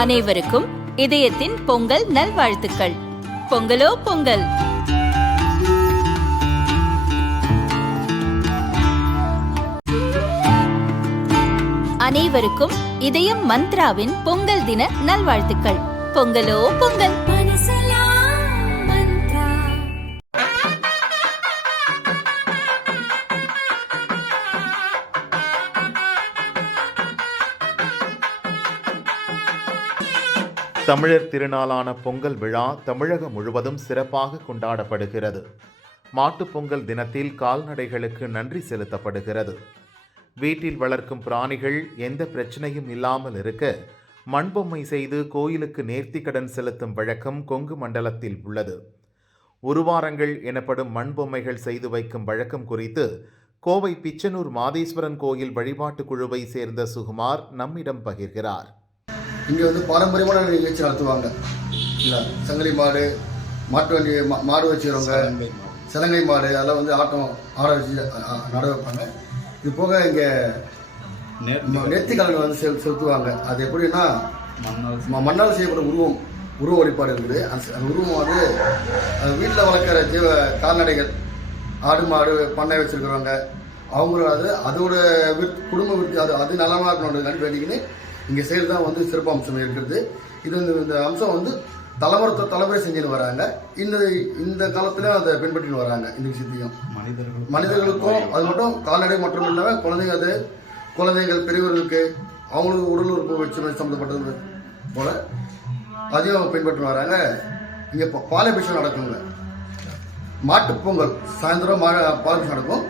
அனைவருக்கும் இதயத்தின் பொங்கல் நல்வாழ்த்துக்கள். பொங்கலோ பொங்கல். அனைவருக்கும் இதயம் மந்த்ராவின் பொங்கல் தின நல்வாழ்த்துக்கள். பொங்கலோ பொங்கல். தமிழர் திருநாளான பொங்கல் விழா தமிழகம் முழுவதும் சிறப்பாக கொண்டாடப்படுகிறது. மாட்டுப் பொங்கல் தினத்தில் கால்நடைகளுக்கு நன்றி செலுத்தப்படுகிறது. வீட்டில் வளர்க்கும் பிராணிகள் எந்த பிரச்சனையும் இல்லாமல் இருக்க மண்பொம்மை செய்து கோயிலுக்கு நேர்த்திக்கடன் செலுத்தும் வழக்கம் கொங்கு மண்டலத்தில் உள்ளது. உருவாரங்கள் எனப்படும் மண்பொம்மைகள் செய்து வைக்கும் வழக்கம் குறித்து கோவை பிச்சனூர் மாதேஸ்வரன் கோயில் வழிபாட்டு குழுவை சேர்ந்த சுகுமார் நம்மிடம் பகிர்கிறார். இங்கே பாரம்பரியமான நிகழ்ச்சி நடத்துவாங்க. இல்லை, சங்கிலி மாடு, மாட்டு வண்டி மாடு வச்சுக்கிறவங்க, சிலங்கை மாடு அதெல்லாம் ஆட்டம் ஆட வச்சு நட வைப்பாங்க. இது போக இங்கே நேர்த்திக்கடன் செலுத்துவாங்க. அது எப்படின்னா மண்ணால் செய்யப்பட்ட உருவ வழிபாடு இருக்குது. அந்த உருவம் வீட்டில் வளர்க்குற கால்நடைகள், ஆடு மாடு பண்ணை வச்சுருக்கிறவங்க அவங்களோட அதோட குடும்ப விருத்தி அது நலமாக இருக்கணுன்றதுக்காண்டி வேண்டிக்கின்னு இங்கே செயல் தான் சிறப்பு அம்சம் இருக்கிறது. இது இந்த அம்சம் தலைமுறை செஞ்சுன்னு வராங்க. இந்த காலத்தில் அதை பின்பற்றின்னு வராங்க. இந்த விஷயத்தையும் மனிதர்களுக்கும் அது மட்டும் கால்நடை மட்டும் இல்லாமல் குழந்தைகள் பெரியவர்களுக்கு அவங்களுக்கு உடல் உறுப்பு வச்சு சம்மந்தப்பட்டது போல அதையும் பின்பற்றி வராங்க. இங்கே பாலபிஷேகம் நடக்குங்க. மாட்டுப் பொங்கல் சாயந்தரம் பாலபிஷேகம் நடக்கும்.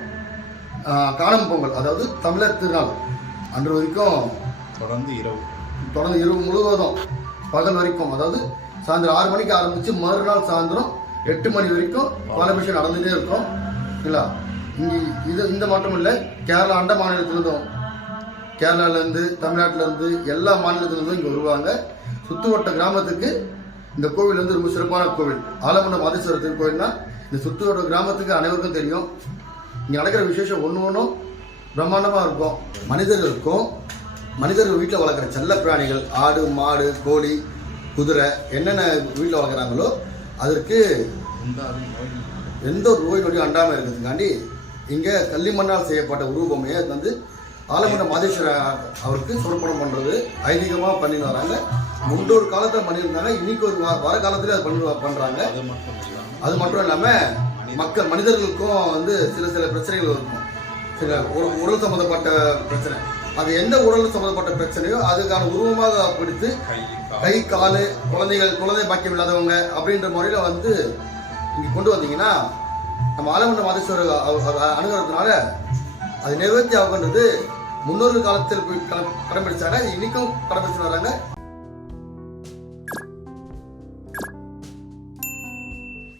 காணும் பொங்கல் அதாவது தமிழர் திருநாள் அன்று வரைக்கும் தொடர்ந்து இரவு முழுவதும் பகல் வரைக்கும், அதாவது சாயந்தரம் 6 மணிக்கு ஆரம்பித்து மறுநாள் சாயந்தரம் 8 மணி வரைக்கும் பாலபிஷேகம் நடந்துகிட்டே இருக்கும். இல்லை, இந்த மட்டும் இல்லை, கேரளா அண்ட மாநிலத்திலிருந்தும், கேரளாவிலேருந்து, தமிழ்நாட்டிலேருந்து எல்லா மாநிலத்திலிருந்தும் இங்கே வருவாங்க. சுற்றுவட்ட கிராமத்துக்கு இந்த கோவில் ரொம்ப சிறப்பான கோவில். ஆலமண்ட மாதேஸ்வரர் திருக்கோயில்னா இந்த சுற்றுவட்ட கிராமத்துக்கு அனைவருக்கும் தெரியும். இங்கே நடக்கிற விசேஷம் ஒன்றும் பிரம்மாண்டமாக இருக்கும். மனிதர்கள் வீட்டில் வளர்க்குற செல்ல பிராணிகள், ஆடு மாடு கோழி குதிரை என்னென்ன வீட்டில் வளர்க்குறாங்களோ அதற்கு எந்த ஒரு நோய் நொடியும் அண்டாமல் இருக்கிறதுக்காண்டி இங்கே களிமண்ணால் செய்யப்பட்ட உருவமையை ஆலமண்ட மாதேஸ்வரர் அவருக்கு சமர்ப்பணம் பண்ணுறது ஐதீகமாக பண்ணின்னு வராங்க. முன்னொரு காலத்தில் பண்ணியிருந்தாங்க, இன்னைக்கு ஒரு வர காலத்திலே அது பண்ணுறாங்க. அது மட்டும் இல்லாமல் மனிதர்களுக்கும் சில பிரச்சனைகள் இருக்கும். சில உடல் சம்மந்தப்பட்ட பிரச்சனை, அது எந்த உடல் சம்மந்தப்பட்ட பிரச்சனையோ அதுக்கான உருவமாக பிடித்து கை கால் குழந்தை பாக்கியம் இல்லாதவங்க அப்படின்ற முறையில் இங்கே கொண்டு வந்தீங்கன்னா நம்ம ஆலமண்ட மாதேஸ்வரர் அணுகிறதுனால அது நிவர்த்தி ஆகுன்றது முன்னொரு காலத்தில் போய் கடைபிடிச்சாங்க. இன்னைக்கும் கடைபிடிச்சு வராங்க.